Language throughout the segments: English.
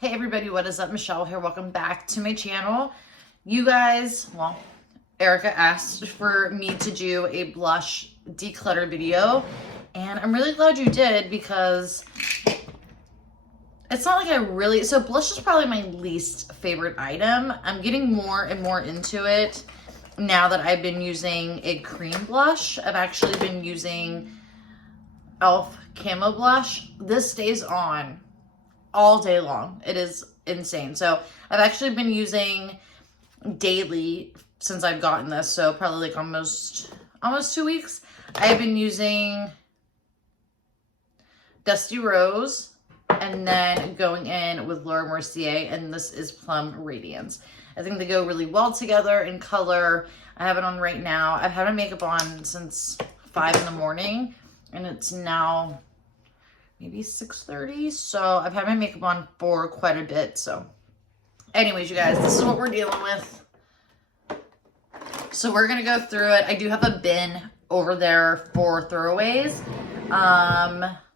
Hey everybody, what is up? Michelle here. Welcome back to my channel. You guys, well, Erica asked for me to do a blush declutter video, and I'm really glad you did because it's not like so blush is probably my least favorite item. I'm getting more and more into it now that I've been using a cream blush. I've actually been using e.l.f. Camo Blush. This stays on all day long. It is insane. So I've actually been using daily since I've gotten this. So probably like almost 2 weeks. I've been using Dusty Rose and then going in with Laura Mercier, and this is Plum Radiance. I think they go really well together in color. I have it on right now. I've had my makeup on since 5 in the morning and it's now maybe 6:30. So I've had my makeup on for quite a bit. So anyways, you guys, this is what we're dealing with. So we're going to go through it. I do have a bin over there for throwaways.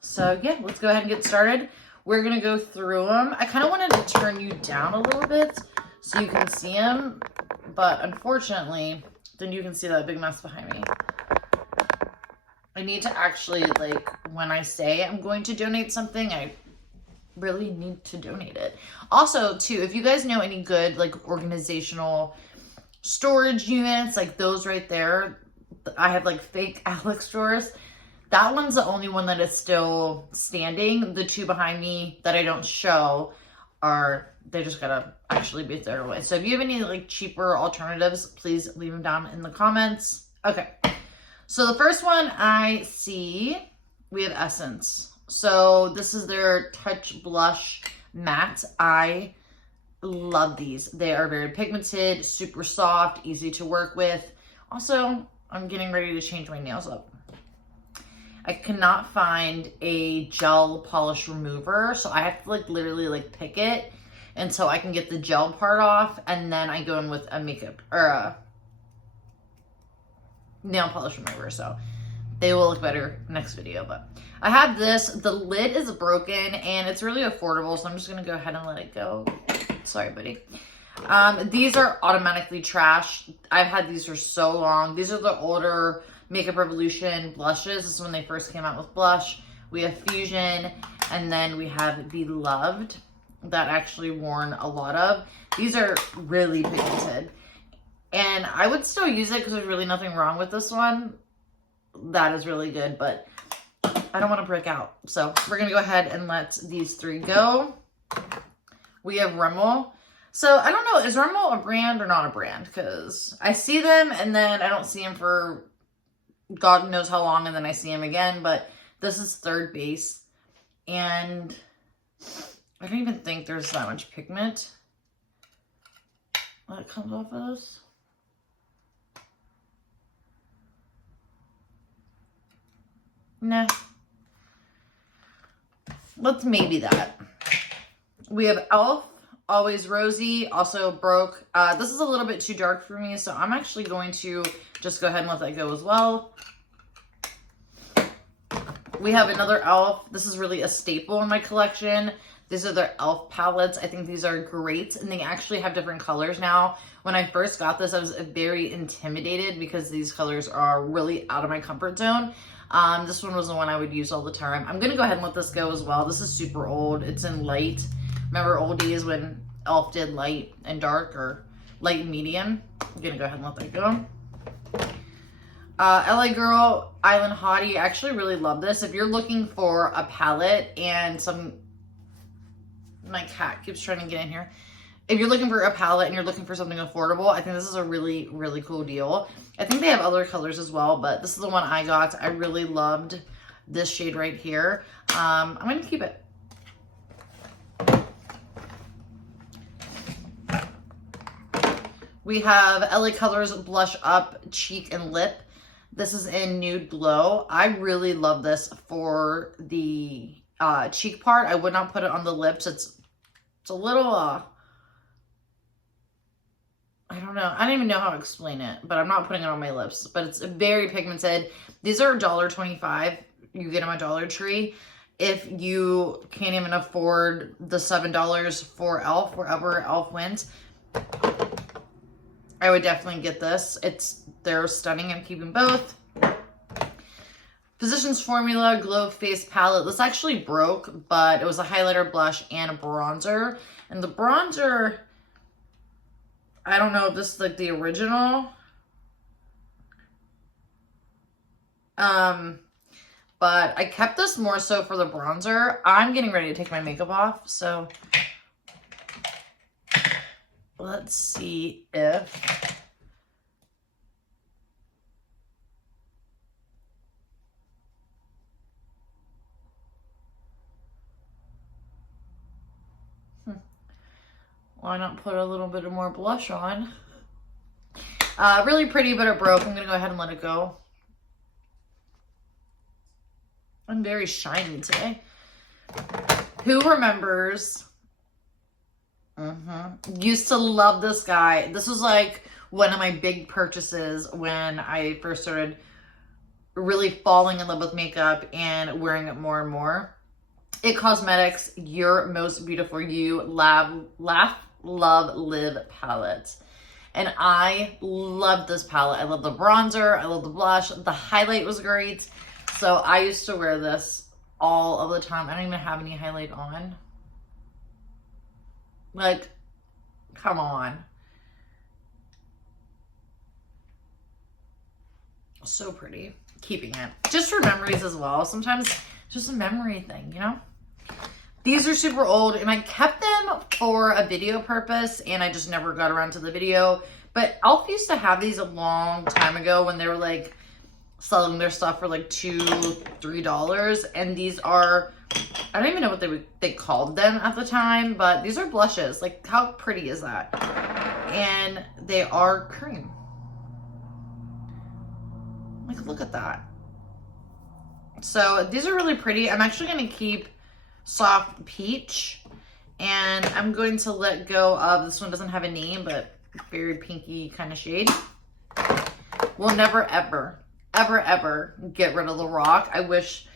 So yeah, let's go ahead and get started. We're going to go through them. I kind of wanted to turn you down a little bit so you can see them. But unfortunately, then you can see that big mess behind me. I need to actually, like, when I say I'm going to donate something, I really need to donate it. Also, too, if you guys know any good, like, organizational storage units, like those right there, I have, like, fake Alex drawers. That one's the only one that is still standing. The two behind me that I don't show they just gotta actually be thrown away. So if you have any, like, cheaper alternatives, please leave them down in the comments. Okay. So the first one I see, we have Essence. So this is their Touch Blush Matte. I love these. They are very pigmented, super soft, easy to work with. Also, I'm getting ready to change my nails up. I cannot find a gel polish remover, so I have to like literally like pick it until I can get the gel part off, and then I go in with a makeup or a nail polish remover, so they will look better next video. But I have this. The lid is broken and it's really affordable, so I'm just gonna go ahead and let it go. Sorry, buddy. These are automatically trashed. I've had these for so long. These are the older Makeup Revolution blushes. This is when they first came out with blush. We have Fusion, and then we have Beloved that actually worn a lot of. These are really pigmented. And I would still use it because there's really nothing wrong with this one. That is really good, but I don't want to break out. So we're going to go ahead and let these three go. We have Rimmel. So I don't know, is Rimmel a brand or not a brand? Because I see them and then I don't see them for God knows how long, and then I see them again. But this is Third Base. And I don't even think there's that much pigment that comes off of this. Nah. Let's maybe that. We have e.l.f. Always Rosy, also broke. This is a little bit too dark for me, so I'm actually going to just go ahead and let that go as well. We have another e.l.f. This is really a staple in my collection. These are their e.l.f. palettes. I think these are great, and they actually have different colors now. When I first got this, I was very intimidated because these colors are really out of my comfort zone. This one was the one I would use all the time. I'm going to go ahead and let this go as well. This is super old. It's in light. Remember old days when e.l.f. did light and dark, or light and medium? I'm going to go ahead and let that go. LA Girl Island Hottie. I actually really love this. If you're looking for a palette and my cat keeps trying to get in here. If you're looking for a palette and you're looking for something affordable, I think this is a really, really cool deal. I think they have other colors as well, but this is the one I got. I really loved this shade right here. I'm going to keep it. We have LA Colors Blush Up Cheek and Lip. This is in Nude Glow. I really love this for the cheek part. I would not put it on the lips. It's a little, I don't know. I don't even know how to explain it, but I'm not putting it on my lips. But it's very pigmented. These are $1.25. You get them at Dollar Tree. If you can't even afford the $7 for e.l.f., wherever e.l.f. went, I would definitely get this. They're stunning. I'm keeping both. Physicians Formula Glow Face Palette. This actually broke, but it was a highlighter, blush, and a bronzer. And the bronzer, I don't know if this is like the original. But I kept this more so for the bronzer. I'm getting ready to take my makeup off, so let's see if why not put a little bit of more blush on? Really pretty, but it broke. I'm gonna go ahead and let it go. I'm very shiny today. Who remembers? Used to love this guy. This was like one of my big purchases when I first started really falling in love with makeup and wearing it more and more. It Cosmetics Your Most Beautiful You Laugh, Love, Live palette. And I love this palette. I love the bronzer. I love the blush. The highlight was great. So I used to wear this all of the time. I don't even have any highlight on. Like, come on. So pretty. Keeping it. Just for memories as well. Sometimes it's just a memory thing, you know? These are super old, and I kept them for a video purpose, and I just never got around to the video. But e.l.f. used to have these a long time ago when they were like selling their stuff for like $2, $3. And these are, I don't even know what they called them at the time, but these are blushes. Like, how pretty is that? And they are cream. Like, look at that. So these are really pretty. I'm actually going to keep Soft Peach, and I'm going to let go of, this one doesn't have a name, but very pinky kind of shade. We'll never ever get rid of the Rock. I wish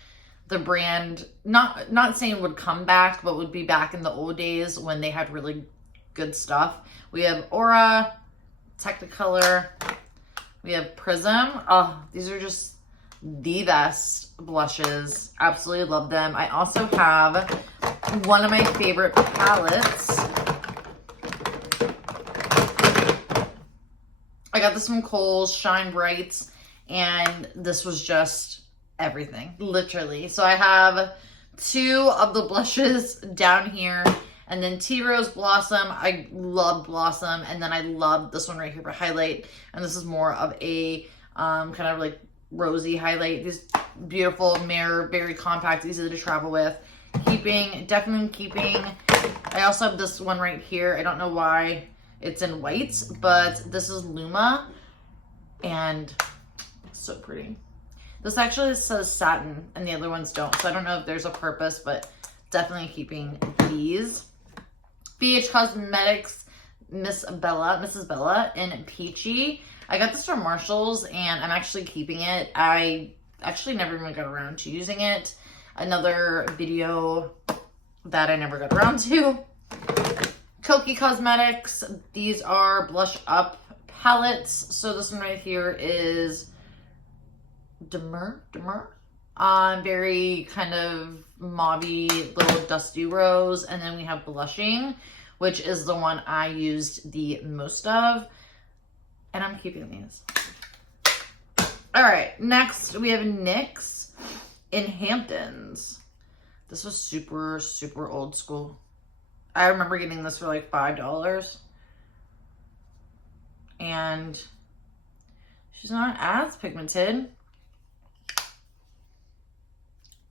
the brand, not saying would come back, but would be back in the old days when they had really good stuff. We have Aura, Technicolor, we have Prism. Oh, these are just the best blushes. Absolutely love them. I also have one of my favorite palettes. I got this from Kohl's, Shine Brights, and this was just everything, literally. So I have two of the blushes down here, and then Tea Rose Blossom. I love Blossom, and then I love this one right here for highlight, and this is more of a kind of like rosy highlight. These beautiful mirror, very compact, easy to travel with. Definitely keeping. I also have this one right here. I don't know why it's in white, but this is Luma, and so pretty. This actually says satin, and the other ones don't, so I don't know if there's a purpose, but definitely keeping these. BH Cosmetics Mrs. Bella in Peachy. I got this from Marshall's, and I'm actually keeping it. I actually never even got around to using it. Another video that I never got around to. Kokie Cosmetics. These are Blush Up palettes. So this one right here is Demure. Very kind of mauvey, little dusty rose. And then we have Blushing, which is the one I used the most of. And I'm keeping these. All right, next we have NYX in Hamptons. This was super, super old school. I remember getting this for like $5. And she's not as pigmented.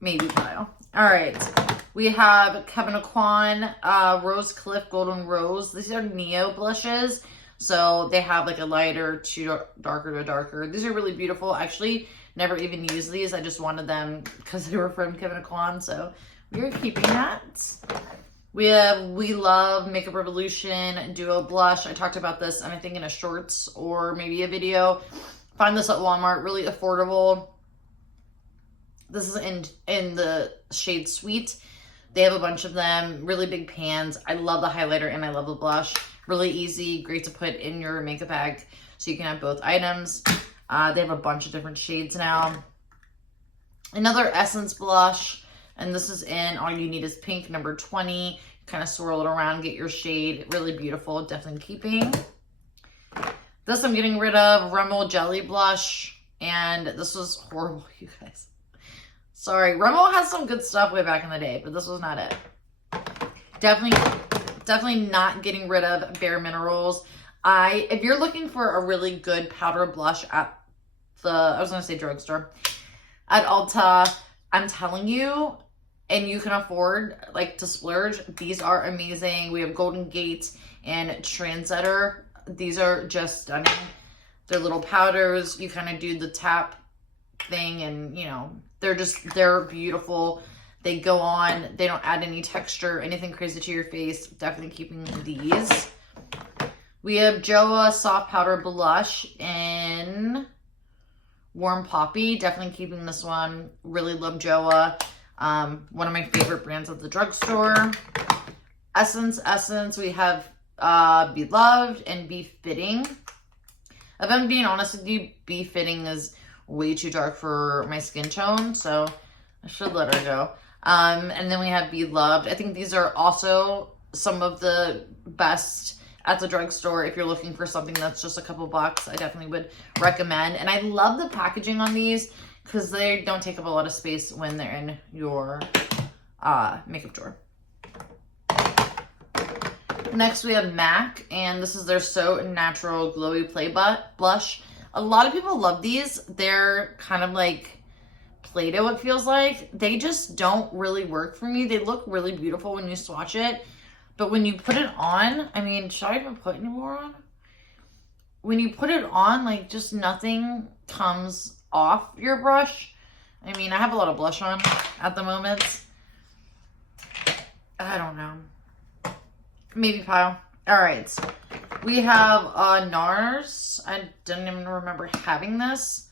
Maybe Kyle. All right, we have Kevyn Aucoin Rose Cliff Golden Rose. These are Neo blushes. So they have like a lighter to darker to darker. These are really beautiful. Actually, never even used these. I just wanted them because they were from Kevyn Aucoin. So we're keeping that. We have We Love Makeup Revolution Duo Blush. I talked about this, and I think in a shorts or maybe a video. Find this at Walmart. Really affordable. This is in the shade Sweet. They have a bunch of them, really big pans. I love the highlighter and I love the blush. Really easy, great to put in your makeup bag so you can have both items. They have a bunch of different shades now. Another Essence blush, and this is in All You Need Is Pink, number 20. Kind of swirl it around, get your shade. Really beautiful, definitely keeping. This I'm getting rid of, Rimmel Jelly Blush, and this was horrible, you guys. Sorry, Rimmel has some good stuff way back in the day, but this was not it. Definitely not getting rid of Bare Minerals. If you're looking for a really good powder blush at I was gonna say drugstore, at Ulta, I'm telling you, and you can afford like to splurge, these are amazing. We have Golden Gate and Trendsetter. These are just stunning. They're little powders. You kind of do the tap thing and, you know, they're beautiful. They go on. They don't add any texture, anything crazy to your face. Definitely keeping these. We have Joa Soft Powder Blush in Warm Poppy. Definitely keeping this one. Really love Joa. One of my favorite brands at the drugstore. Essence. We have Be Loved and Be Fitting. If I'm being honest with you, Be Fitting is way too dark for my skin tone, so I should let her go. And then we have Be Loved. I think these are also some of the best at the drugstore. If you're looking for something that's just a couple bucks, I definitely would recommend. And I love the packaging on these because they don't take up a lot of space when they're in your makeup drawer. Next, we have MAC, and this is their So Natural Glowy Play Blush. A lot of people love these. They're kind of like Play-Doh, it feels like. They just don't really work for me. They look really beautiful when you swatch it, but when you put it on, I mean, should I even put any more on? When you put it on, like, just nothing comes off your brush. I mean, I have a lot of blush on at the moment. I don't know. Maybe pile. All right. We have NARS. I don't even remember having this.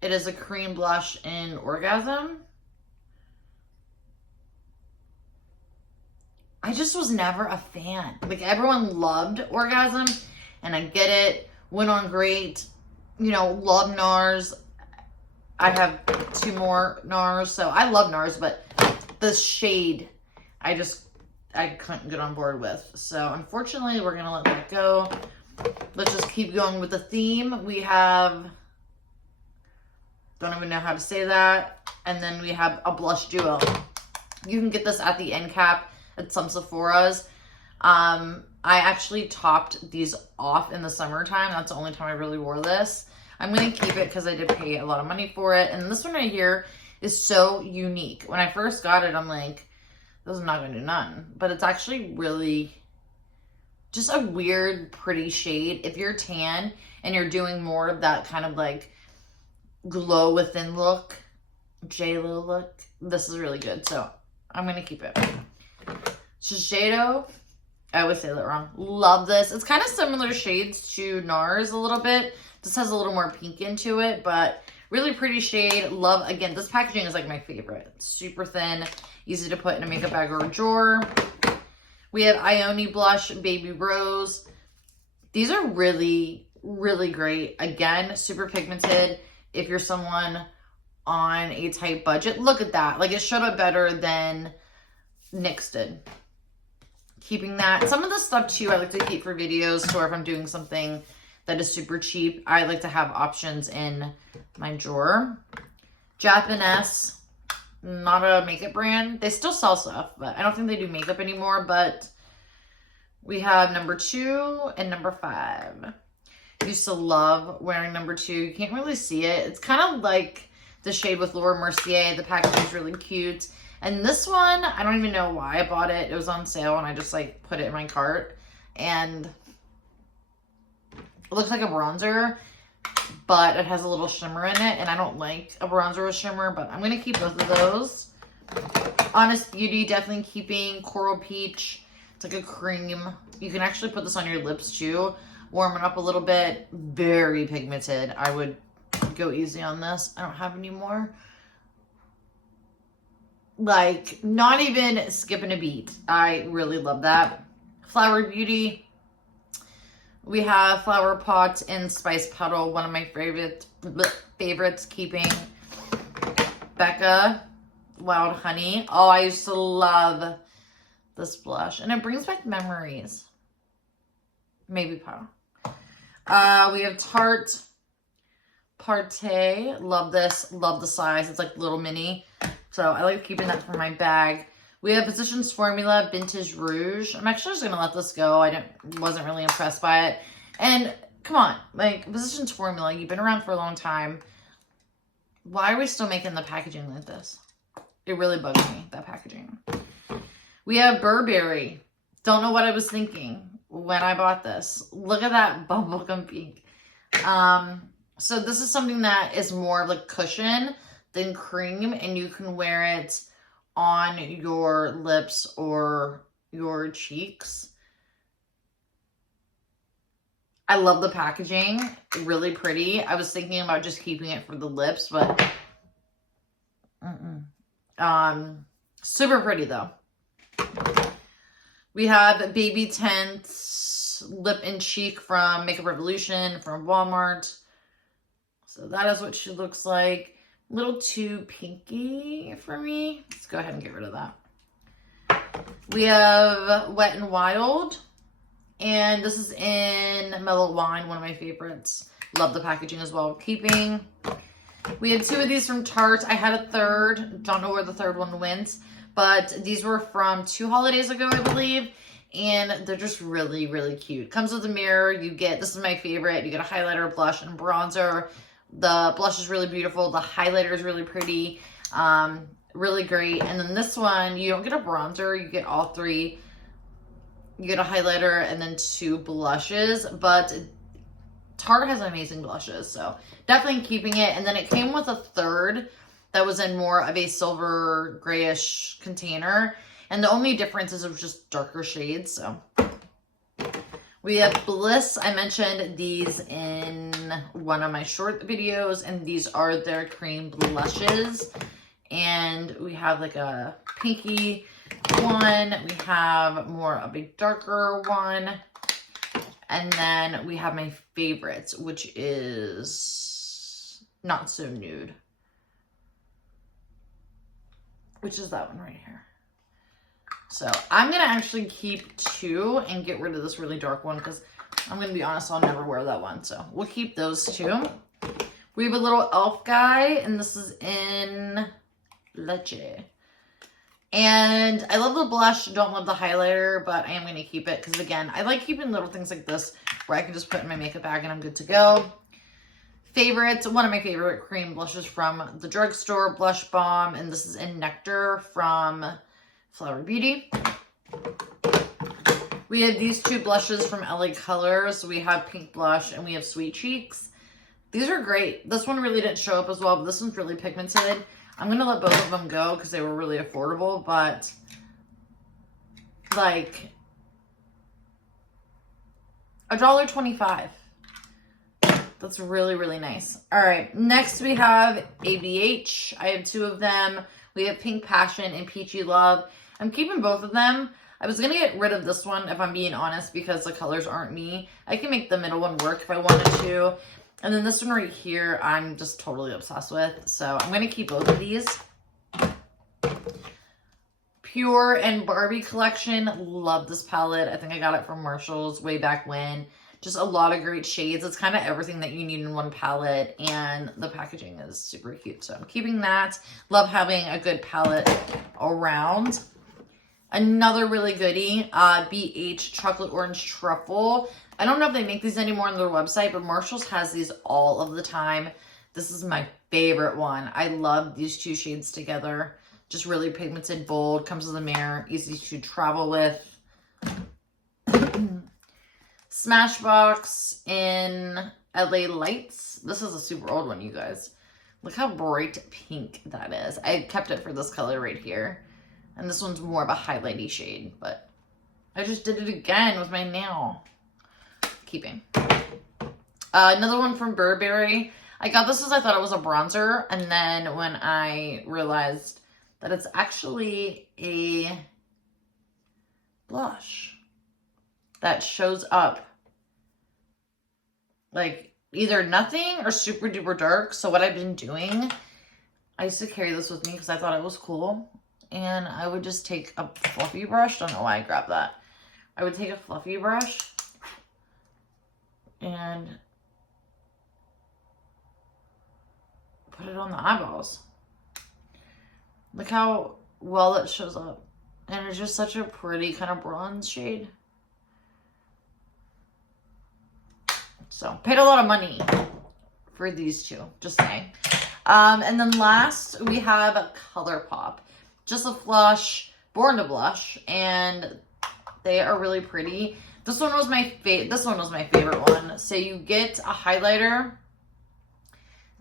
It is a cream blush in Orgasm. I just was never a fan. Like, everyone loved Orgasm, and I get it. Went on great. You know, love NARS. I have 2 more NARS, so I love NARS, but the shade, I couldn't get on board with. So unfortunately, we're going to let that go. Let's just keep going with the theme. We have, don't even know how to say that. And then we have a blush duo. You can get this at the end cap at some Sephora's. I actually topped these off in the summertime. That's the only time I really wore this. I'm going to keep it because I did pay a lot of money for it. And this one right here is so unique. When I first got it, I'm like, this is not going to do nothing. But it's actually really just a weird, pretty shade. If you're tan and you're doing more of that kind of like glow within look, J-Lo look, this is really good. So I'm going to keep it. Shiseido. I always say that wrong. Love this. It's kind of similar shades to NARS a little bit. This has a little more pink into it, but really pretty shade. Love, again, this packaging is like my favorite. It's super thin, easy to put in a makeup bag or a drawer. We have Ione Blush, Baby Rose. These are really, really great. Again, super pigmented. If you're someone on a tight budget, look at that. Like, it showed up better than NYX did. Keeping that. Some of the stuff too, I like to keep for videos, or if I'm doing something that is super cheap, I like to have options in my drawer. Japanese, not a makeup brand. They still sell stuff, but I don't think they do makeup anymore. But we have number 2 and number 5. Used to love wearing number 2. You can't really see it. It's kind of like the shade with Laura Mercier. The packaging is really cute. And this one, I don't even know why I bought it. It was on sale and I just like put it in my cart. And it looks like a bronzer, but it has a little shimmer in it. And I don't like a bronzer with shimmer, but I'm going to keep both of those. Honest Beauty, definitely keeping Coral Peach. It's like a cream. You can actually put this on your lips too. Warm it up a little bit. Very pigmented. I would go easy on this. I don't have any more. Like, not even skipping a beat. I really love that. Flower Beauty. We have Flower Pot and Spice Petal, one of my favorites, keeping. Becca Wild Honey. Oh, I used to love this blush. And it brings back memories. Maybe Petal. We have Tarte Partey. Love this. Love the size. It's like little mini. So I like keeping that for my bag. We have Physicians Formula Vintage Rouge. I'm actually just going to let this go. I wasn't really impressed by it. And come on, like Physicians Formula, you've been around for a long time. Why are we still making the packaging like this? It really bugs me, that packaging. We have Burberry. Don't know what I was thinking when I bought this. Look at that bubblegum pink. So this is something that is more of a cushion than cream, and you can wear it on your lips or your cheeks. I love the packaging. Really pretty. I was thinking about just keeping it for the lips, but super pretty though. We have Baby Tints Lip and Cheek from Makeup Revolution from Walmart. So that is what she looks like. A little too pinky for me. Let's go ahead and get rid of that. We have Wet n Wild. And this is in Mellow Wine, one of my favorites. Love the packaging as well. Keeping. We had two of these from Tarte. I had a third. Don't know where the third one went. But these were from 2 holidays ago, I believe. And they're just really, really cute. Comes with a mirror. You get, this is my favorite. You get a highlighter, blush, and bronzer. The blush is really beautiful. The highlighter is really pretty. Really great. And then this one, you don't get a bronzer. You get all 3. You get a highlighter and then 2 blushes. But Tarte has amazing blushes. So definitely keeping it. And then it came with a third that was in more of a silver grayish container. And the only difference is it was just darker shades. So we have Bliss. I mentioned these in one of my short videos, and these are their cream blushes. And we have like a pinky one. We have more of a darker one. And then we have my favorites, which is Not So Nude, which is that one right here. So I'm going to actually keep 2 and get rid of this really dark one because I'm going to be honest, I'll never wear that one. So we'll keep those 2. We have a little elf guy, and this is in Leche. And I love the blush, don't love the highlighter, but I am going to keep it because, again, I like keeping little things like this where I can just put in my makeup bag and I'm good to go. Favorites, one of my favorite cream blushes from the drugstore, Blush Bomb, and this is in Nectar from Flower Beauty. We have these 2 blushes from LA Colors. We have Pink Blush and we have Sweet Cheeks. These are great. This one really didn't show up as well, but this one's really pigmented. I'm going to let both of them go because they were really affordable, but like $1.25. That's really, really nice. All right, next we have ABH. I have 2 of them. We have Pink Passion and Peachy Love. I'm keeping both of them. I was going to get rid of this one, if I'm being honest, because the colors aren't me. I can make the middle one work if I wanted to. And then this one right here, I'm just totally obsessed with. So I'm going to keep both of these. Pure and Barbie collection. Love this palette. I think I got it from Marshall's way back when. Just a lot of great shades. It's kind of everything that you need in one palette. And the packaging is super cute. So I'm keeping that. Love having a good palette around. Another really goodie, BH Chocolate Orange Truffle. I don't know if they make these anymore on their website, but Marshall's has these all of the time. This is my favorite one. I love these 2 shades together. Just really pigmented, bold, comes with a mirror, easy to travel with. Smashbox in LA Lights. This is a super old one, you guys. Look how bright pink that is. I kept it for this color right here. And this one's more of a highlighty shade, but I just did it again with my nail. Keeping. Another one from Burberry. I got this because I thought it was a bronzer, and then when I realized that it's actually a blush that shows up like either nothing or super duper dark. So what I've been doing, I used to carry this with me because I thought it was cool. And I would just take a fluffy brush. Don't know why I grabbed that. I would take a fluffy brush and put it on the eyeballs. Look how well it shows up. And it's just such a pretty kind of bronze shade. So, paid a lot of money for these two, just saying. And then last, we have ColourPop. Just a flush, Born to Blush, and they are really pretty. This one was my favorite one. So you get a highlighter.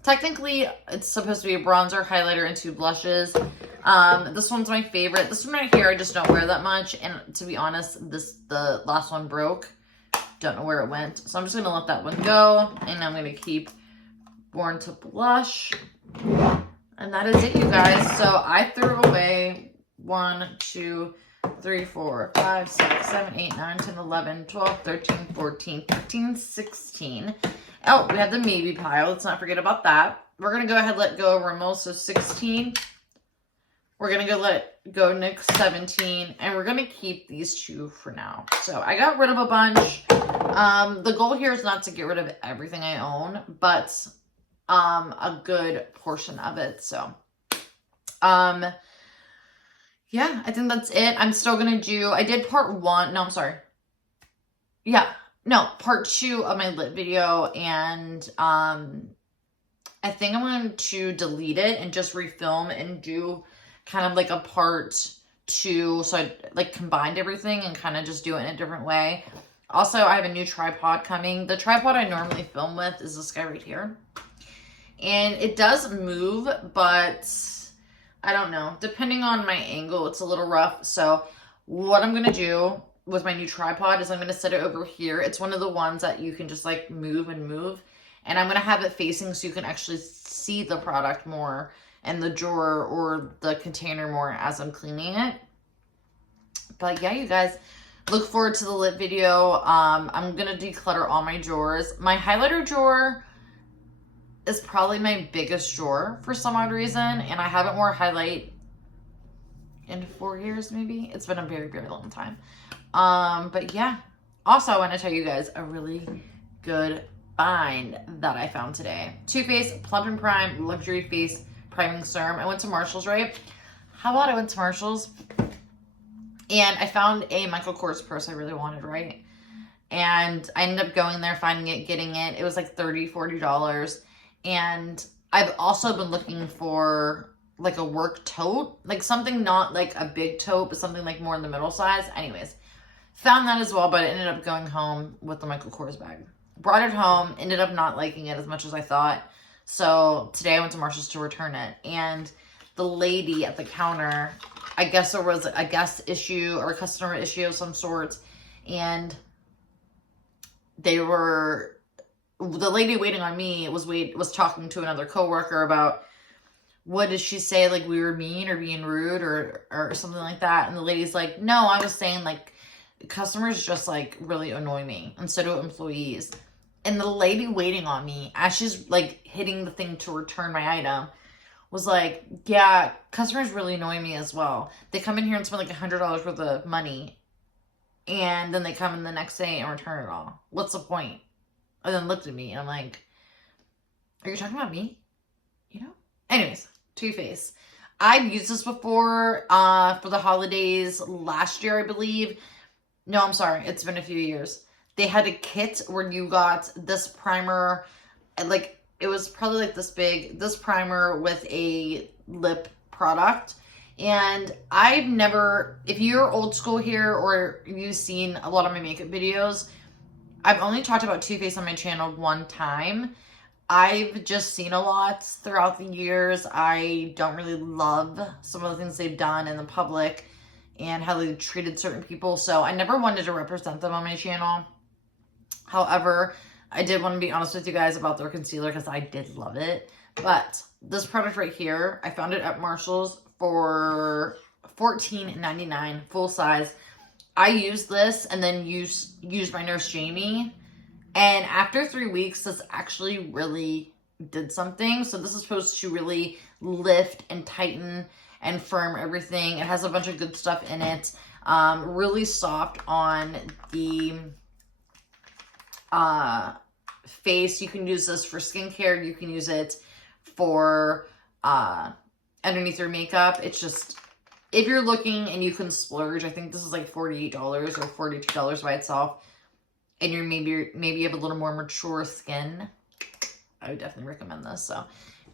Technically, it's supposed to be a bronzer, highlighter, and 2 blushes. This one's my favorite. This one right here, I just don't wear that much. And to be honest, the last one broke. Don't know where it went. So I'm just going to let that one go. And I'm going to keep Born to Blush. And that is it, you guys. So I threw away 1, 2, 3, 4, 5, 6, 7, 8, 9, 10, 11, 12, 13, 14, 15, 16. Oh, we have the maybe pile. Let's not forget about that. We're going to go ahead and let go of Rimmel. So 16. We're going to go let go NYX 17. And we're going to keep these 2 for now. So I got rid of a bunch. The goal here is not to get rid of everything I own, but a good portion of it. So, yeah, I think that's it. I'm still going to do, I did part 1. No, I'm sorry. Yeah, no, part 2 of my lit video. And, I think I'm going to delete it and just refilm and do kind of like a part 2. So I like combined everything and kind of just do it in a different way. Also, I have a new tripod coming. The tripod I normally film with is this guy right here. And it does move, but I don't know. Depending on my angle, it's a little rough. So what I'm going to do with my new tripod is I'm going to set it over here. It's one of the ones that you can just like move and move. And I'm going to have it facing so you can actually see the product more and the drawer or the container more as I'm cleaning it. But yeah, you guys, look forward to the lit video. I'm going to declutter all my drawers. My highlighter drawer is probably my biggest drawer for some odd reason, and I haven't worn highlight in 4 years maybe. It's been a very, very long time. But yeah, also I want to tell you guys a really good find that I found today. Too Faced Plump and Prime Luxury Face Priming Serum. I went to Marshall's, right? How about I went to Marshall's and I found a Michael Kors purse I really wanted, right? And I ended up going there, finding it, getting it. It was like $30, $40. And I've also been looking for like a work tote, like something not like a big tote, but something like more in the middle size. Anyways, found that as well, but I ended up going home with the Michael Kors bag. Brought it home, ended up not liking it as much as I thought. So today I went to Marshall's to return it. And the lady at the counter, I guess there was a guest issue or a customer issue of some sort. And the lady waiting on me was talking to another coworker about what did she say, like we were mean or being rude or something like that. And the lady's like, no, I was saying like customers just like really annoy me instead of employees. And the lady waiting on me as she's like hitting the thing to return my item was like, yeah, customers really annoy me as well. They come in here and spend like $100 worth of money and then they come in the next day and return it all. What's the point? And then looked at me and I'm like, are you talking about me? You know? Anyways, Too Faced. I've used this before for the holidays last year, I believe. No, I'm sorry. It's been a few years. They had a kit where you got this primer, and like it was probably like this big, this primer with a lip product. And I've never, if you're old school here or you've seen a lot of my makeup videos, I've only talked about Too Faced on my channel one time. I've just seen a lot throughout the years. I don't really love some of the things they've done in the public and how they treated certain people. So I never wanted to represent them on my channel. However, I did want to be honest with you guys about their concealer because I did love it. But this product right here, I found it at Marshall's for $14.99 full size. I used this and then used my Nurse Jamie. And after 3 weeks, this actually really did something. So this is supposed to really lift and tighten and firm everything. It has a bunch of good stuff in it. Really soft on the face. You can use this for skincare. You can use it for underneath your makeup. It's just, if you're looking and you can splurge, I think this is like $48 or $42 by itself, and you're maybe you have a little more mature skin, I would definitely recommend this. So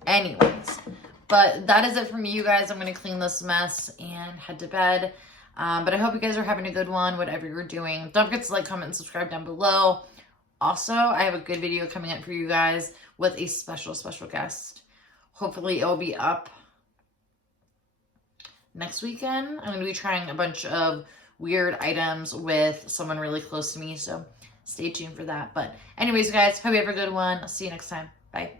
anyways, but that is it for me, you guys. I'm going to clean this mess and head to bed. But I hope you guys are having a good one, whatever you're doing. Don't forget to like, comment, and subscribe down below. Also, I have a good video coming up for you guys with a special guest. Hopefully it'll be up next weekend. I'm going to be trying a bunch of weird items with someone really close to me, so stay tuned for that. But anyways, guys, hope you have a good one. I'll see you next time. Bye.